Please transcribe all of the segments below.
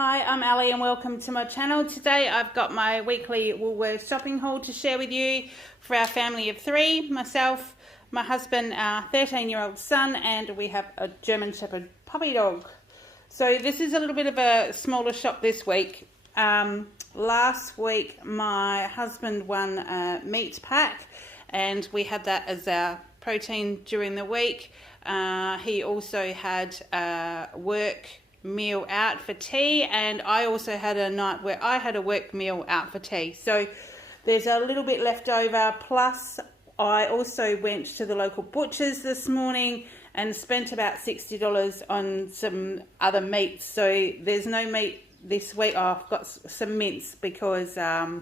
Hi, I'm Ali and welcome to my channel. Today I've got my weekly Woolworths shopping haul to share with you for our family of three, myself, my husband, our 13-year-old son, and we have a German Shepherd puppy dog. So this is a little bit of a smaller shop this week. Last week my husband won a meat pack and we had that as our protein during the week. He also had a work meal out for tea, and I also had a night where I had a work meal out for tea, so there's a little bit left over. Plus I also went to the local butcher's this morning and spent about $60 on some other meats, so there's no meat this week. I've got some mince because I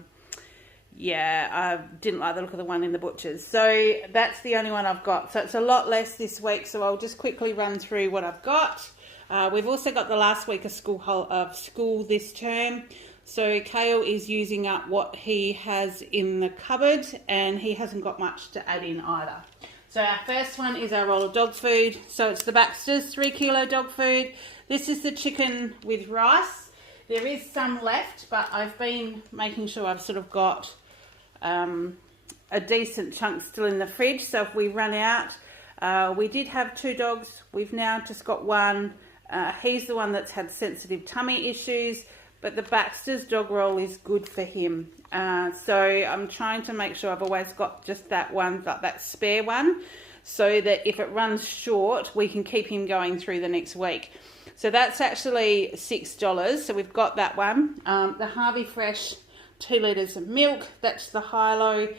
didn't like the look of the one in the butcher's, so that's the only one I've got. So it's a lot less this week, so I'll just quickly run through what I've got. We've also got the last week of school this term, so Kale is using up what he has in the cupboard and he hasn't got much to add in either. So our first one is our roll of dog food. So it's the Baxter's 3 kilo dog food. This is the chicken with rice. There is some left, but I've been making sure I've sort of got a decent chunk still in the fridge, so if we run out, we did have 2 dogs, we've now just got one. He's the one that's had sensitive tummy issues, but the Baxter's dog roll is good for him. So I'm trying to make sure I've always got just that one, like that spare one, so that if it runs short, we can keep him going through the next week. So that's actually $6, so we've got that one. The Harvey Fresh 2 litres of milk, that's the high-low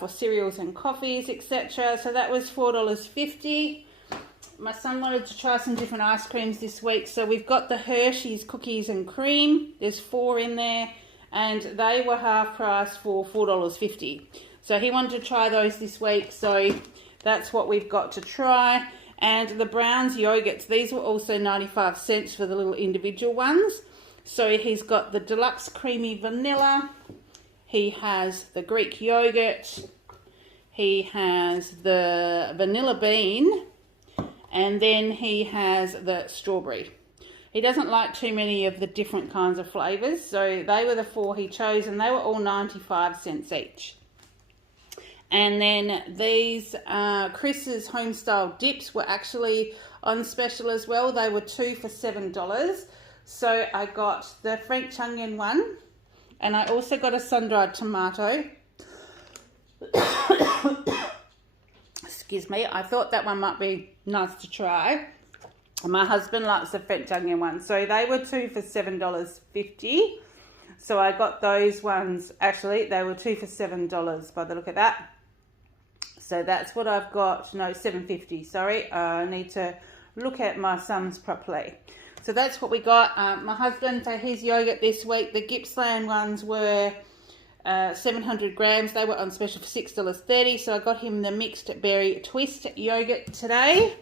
for cereals and coffees, etc. So that was $4.50. My son wanted to try some different ice creams this week, so we've got the Hershey's cookies and cream. There's 4 in there, and they were half price for $4.50. So he wanted to try those this week, so that's what we've got to try. And the Brown's yogurts, these were also 95 cents for the little individual ones. So he's got the deluxe creamy vanilla, he has the Greek yogurt, he has the vanilla bean, and then he has the strawberry. He doesn't like too many of the different kinds of flavours, so they were the 4 he chose, and they were all 95 cents each. And then these Chris's Homestyle dips were actually on special as well. They were 2 for $7. So I got the French onion one, and I also got a sun-dried tomato. Excuse me, I thought that one might be nice to try. My husband likes the French onion one, so they were 2 for $7.50. So I got those ones. Actually, they were 2 for $7 by the look of that. So that's what I've got. No, $7.50. Sorry, I need to look at my son's properly. So that's what we got. My husband, for his yogurt this week, the Gippsland ones were 700 grams. They were on special for $6.30. So I got him the mixed berry twist yogurt today.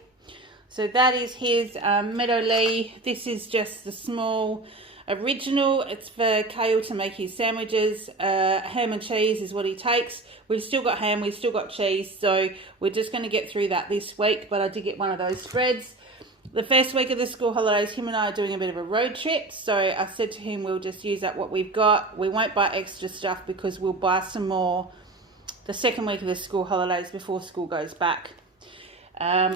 So that is his Meadowlee. This is just the small original. It's for Kale to make his sandwiches. Ham and cheese is what he takes. We've still got ham, we've still got cheese. So we're just going to get through that this week. But I did get one of those spreads. The first week of the school holidays, him and I are doing a bit of a road trip. So I said to him, we'll just use up what we've got. We won't buy extra stuff because we'll buy some more the second week of the school holidays before school goes back.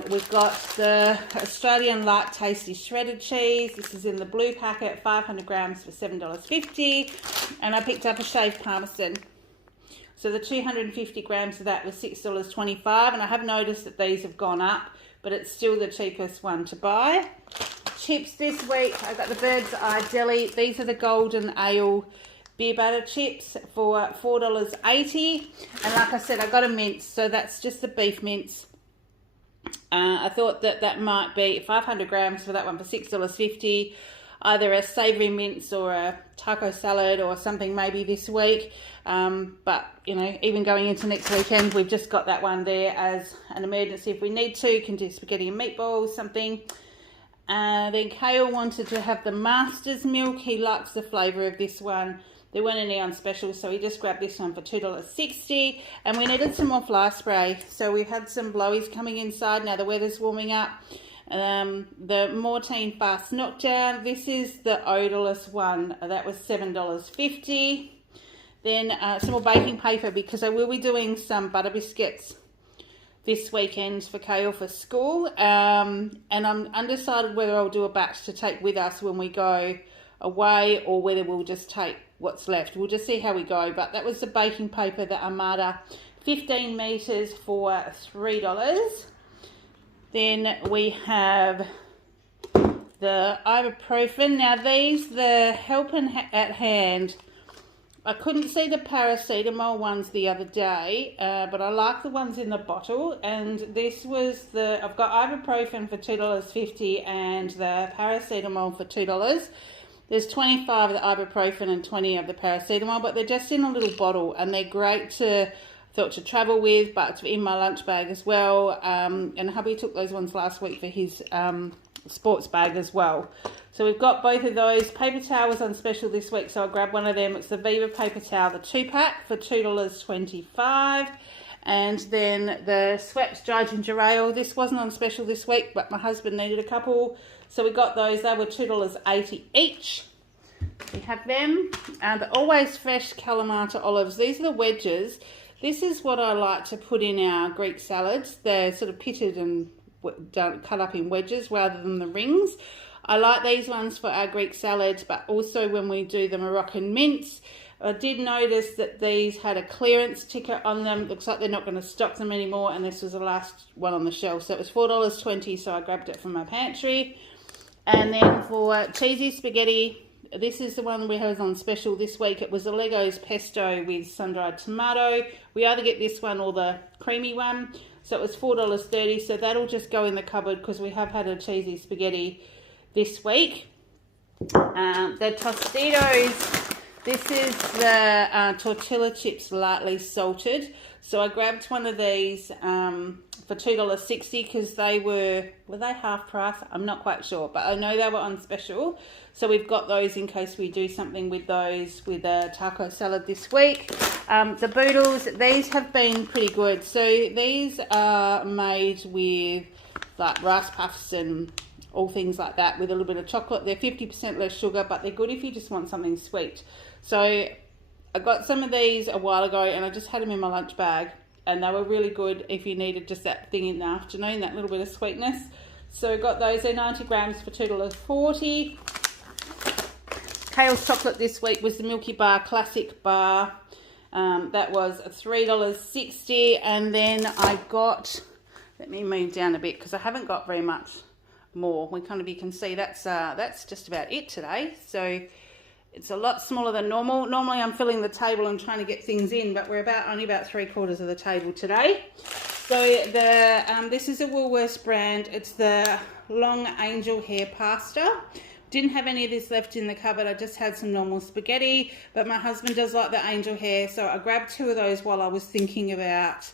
We've got the Australian Light Tasty Shredded Cheese. This is in the blue packet, 500 grams for $7.50. And I picked up a shaved parmesan. So the 250 grams of that was $6.25. And I have noticed that these have gone up, but it's still the cheapest one to buy. Chips this week, I got the Bird's Eye Deli. These are the Golden Ale beer batter chips for $4.80. And like I said, I got a mince, so that's just the beef mince. I thought that might be 500 grams for that one for $6.50. Either a savoury mince or a taco salad or something maybe this week. But, you know, even going into next weekend, we've just got that one there as an emergency if we need to. Can do spaghetti and meatballs, something. Then Kale wanted to have the Master's milk. He likes the flavour of this one. There weren't any on special, so we just grabbed this one for $2.60. And we needed some more fly spray. So we've had some blowies coming inside. Now the weather's warming up. The Mortine Fast Knockdown, this is the odorless one, that was $7.50. Then some more baking paper, because I will be doing some butter biscuits this weekend for Kale for school, and I'm undecided whether I'll do a batch to take with us when we go away or whether we'll just take what's left. We'll just see how we go. But that was the baking paper, the Armada 15 meters for $3. Then we have the ibuprofen. Now these, the Helping at Hand, I couldn't see the paracetamol ones the other day, but I like the ones in the bottle. And this was the, I've got ibuprofen for $2.50 and the paracetamol for $2. There's 25 of the ibuprofen and 20 of the paracetamol, but they're just in a little bottle, and they're great to travel with, but it's in my lunch bag as well. And hubby took those ones last week for his sports bag as well. So we've got both of those. Paper towel was on special this week, so I grabbed one of them. It's the Viva paper towel, the 2-pack for $2.25. And then the Schweppes Dry Ginger Ale. This wasn't on special this week, but my husband needed a couple, so we got those. They were $2.80 each. We have them. The Always Fresh Kalamata olives. These are the wedges. This is what I like to put in our Greek salads. They're sort of pitted and cut up in wedges rather than the rings. I like these ones for our Greek salads, but also when we do the Moroccan mince. I did notice that these had a clearance ticker on them. Looks like they're not going to stock them anymore, and this was the last one on the shelf. So it was $4.20, so I grabbed it from my pantry. And then for cheesy spaghetti, this is the one we had on special this week. It was a Legos pesto with sun-dried tomato. We either get this one or the creamy one. So it was $4.30, so that'll just go in the cupboard because we have had a cheesy spaghetti this week. The Tostitos, this is the tortilla chips lightly salted. So I grabbed one of these for $2.60 because they were they half price? I'm not quite sure, but I know they were on special. So we've got those in case we do something with those with a taco salad this week. The Boodles, these have been pretty good. So these are made with like rice puffs and all things like that with a little bit of chocolate. They're 50% less sugar, but they're good if you just want something sweet. So I got some of these a while ago and I just had them in my lunch bag, and they were really good if you needed just that thing in the afternoon, that little bit of sweetness. So I got those. They're 90 grams for $2.40. Kale's chocolate this week was the Milky Bar Classic Bar. That was $3.60. And then I got, let me move down a bit because I haven't got very much more. You can see that's just about it today. So it's a lot smaller than normal. Normally I'm filling the table and trying to get things in, but we're only about 3/4 of the table today. So this is a Woolworths brand. It's the Long Angel Hair Pasta. Didn't have any of this left in the cupboard. I just had some normal spaghetti, but my husband does like the angel hair, so I grabbed 2 of those while I was thinking about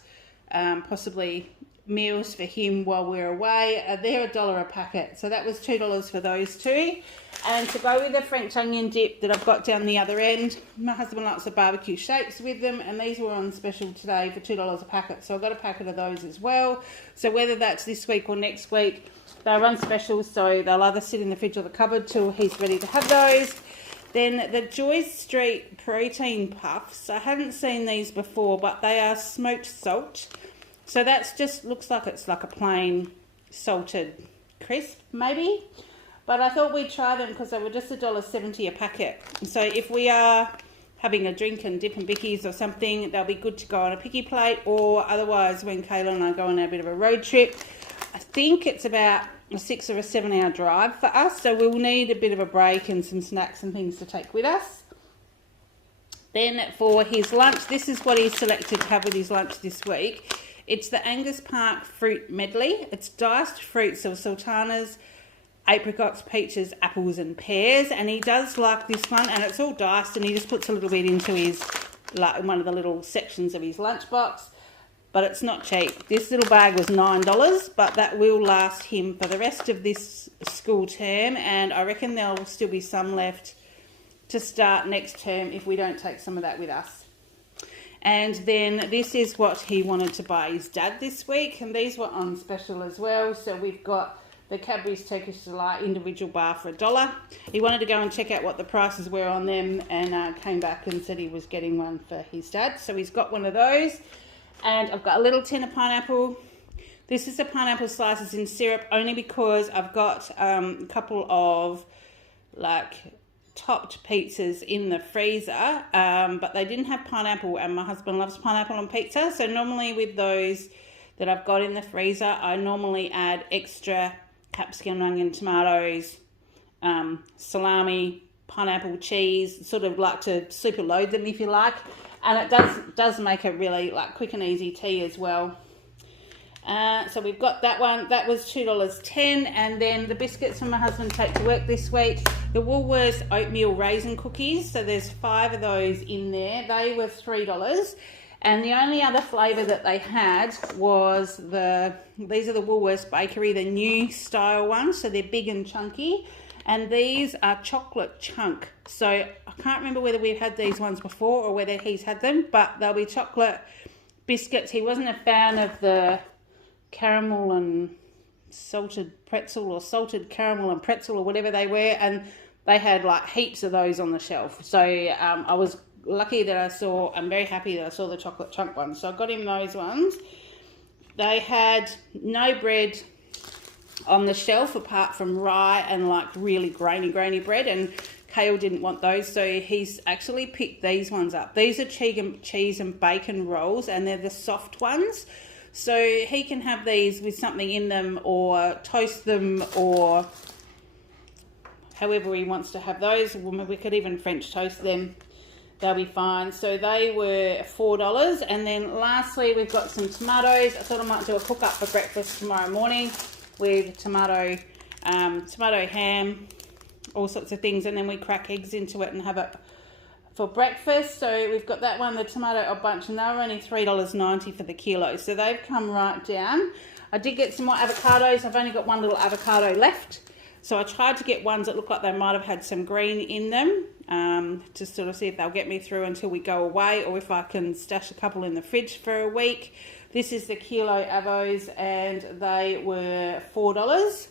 possibly meals for him while we're away. They're $1 a packet, so that was $2 for those 2. And to go with the French onion dip that I've got down the other end, my husband likes the barbecue shapes with them, and these were on special today for $2 a packet, so I got a packet of those as well. So whether that's this week or next week, they're on special, so they'll either sit in the fridge or the cupboard till he's ready to have those. Then the Joy Street protein puffs. I haven't seen these before, but they are smoked salt. So that's just looks like it's like a plain salted crisp, maybe. But I thought we'd try them because they were just $1.70 a packet. So if we are having a drink and dipping bickies or something, they'll be good to go on a picky plate, or otherwise when Kayla and I go on a bit of a road trip. I think it's about a 6 or a 7 hour drive for us, so we'll need a bit of a break and some snacks and things to take with us. Then for his lunch, this is what he's selected to have with his lunch this week. It's the Angus Park Fruit Medley. It's diced fruits of sultanas, apricots, peaches, apples and pears, and he does like this one, and it's all diced, and he just puts a little bit into his, like, one of the little sections of his lunchbox. But it's not cheap. This little bag was $9, but that will last him for the rest of this school term, and I reckon there'll still be some left to start next term if we don't take some of that with us. And then this is what he wanted to buy his dad this week, and these were on special as well. So we've got the Cadbury's Turkish Delight individual bar for $1. He wanted to go and check out what the prices were on them, and came back and said he was getting one for his dad. So he's got one of those. And I've got a little tin of pineapple. This is the pineapple slices in syrup, only because I've got a couple of like topped pizzas in the freezer, but they didn't have pineapple, and my husband loves pineapple on pizza. So normally with those that I've got in the freezer, I normally add extra capsicum, onion, tomatoes, salami, pineapple, cheese, sort of like to super load them if you like. And it does make a really like quick and easy tea as well. So we've got that one. That was $2.10. And then the biscuits from my husband take to work this week. The Woolworths oatmeal raisin cookies. So there's 5 of those in there. They were $3. And the only other flavour that they had was these are the Woolworths Bakery, the new style ones. So they're big and chunky. And these are chocolate chunk. So I can't remember whether we've had these ones before or whether he's had them, but they'll be chocolate biscuits. He wasn't a fan of the caramel and salted pretzel, or salted caramel and pretzel, or whatever they were, and they had like heaps of those on the shelf. So I was lucky that I'm very happy that I saw the chocolate chunk ones. So I got him those ones. They had no bread on the shelf apart from rye and like really grainy bread, and Kale didn't want those, so he's actually picked these ones up. These are cheese and bacon rolls, and they're the soft ones. So he can have these with something in them, or toast them, or however he wants to have those. We could even French toast them. They'll be fine. So they were $4. And then lastly, we've got some tomatoes. I thought I might do a cook up for breakfast tomorrow morning with tomato ham, all sorts of things, and then we crack eggs into it and have it for breakfast. So we've got that one, the tomato bunch, and they were only $3.90 for the kilo. So they've come right down. I did get some more avocados. I've only got one little avocado left. So I tried to get ones that look like they might have had some green in them, to sort of see if they'll get me through until we go away, or if I can stash a couple in the fridge for a week. This is the kilo avos, and they were $4.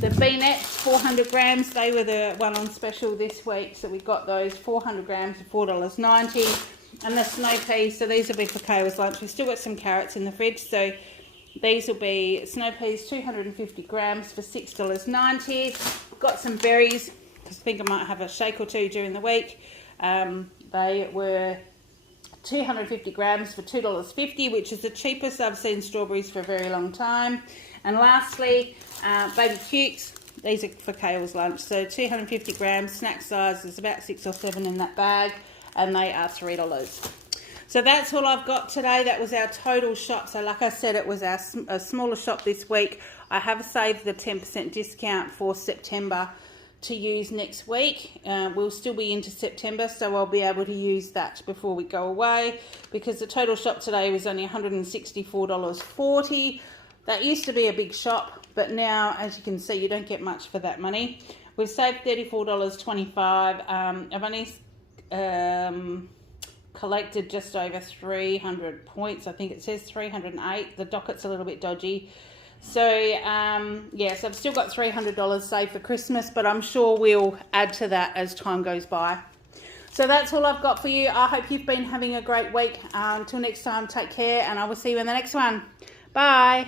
The beanettes, 400 grams, they were the one on special this week. So we got those 400 grams for $4.90. And the snow peas, so these will be for Kayla's lunch. We've still got some carrots in the fridge, so these will be snow peas, 250 grams for $6.90. Got some berries, because I think I might have a shake or two during the week. They were 250 grams for $2.50, which is the cheapest I've seen strawberries for a very long time. And lastly, baby cukes. These are for Kale's lunch. So 250 grams, snack size. There's about 6 or 7 in that bag, and they are $3. So that's all I've got today. That was our total shop. So like I said, it was a smaller shop this week. I have saved the 10% discount for September to use next week. We'll still be into September, so I'll be able to use that before we go away, because the total shop today was only $164.40. That used to be a big shop, but now, as you can see, you don't get much for that money. We've saved $34.25. I've only collected just over 300 points. I think it says 308. The docket's a little bit dodgy. So, yes, I've still got $300 saved for Christmas, but I'm sure we'll add to that as time goes by. So that's all I've got for you. I hope you've been having a great week. Until next time, take care, and I will see you in the next one. Bye.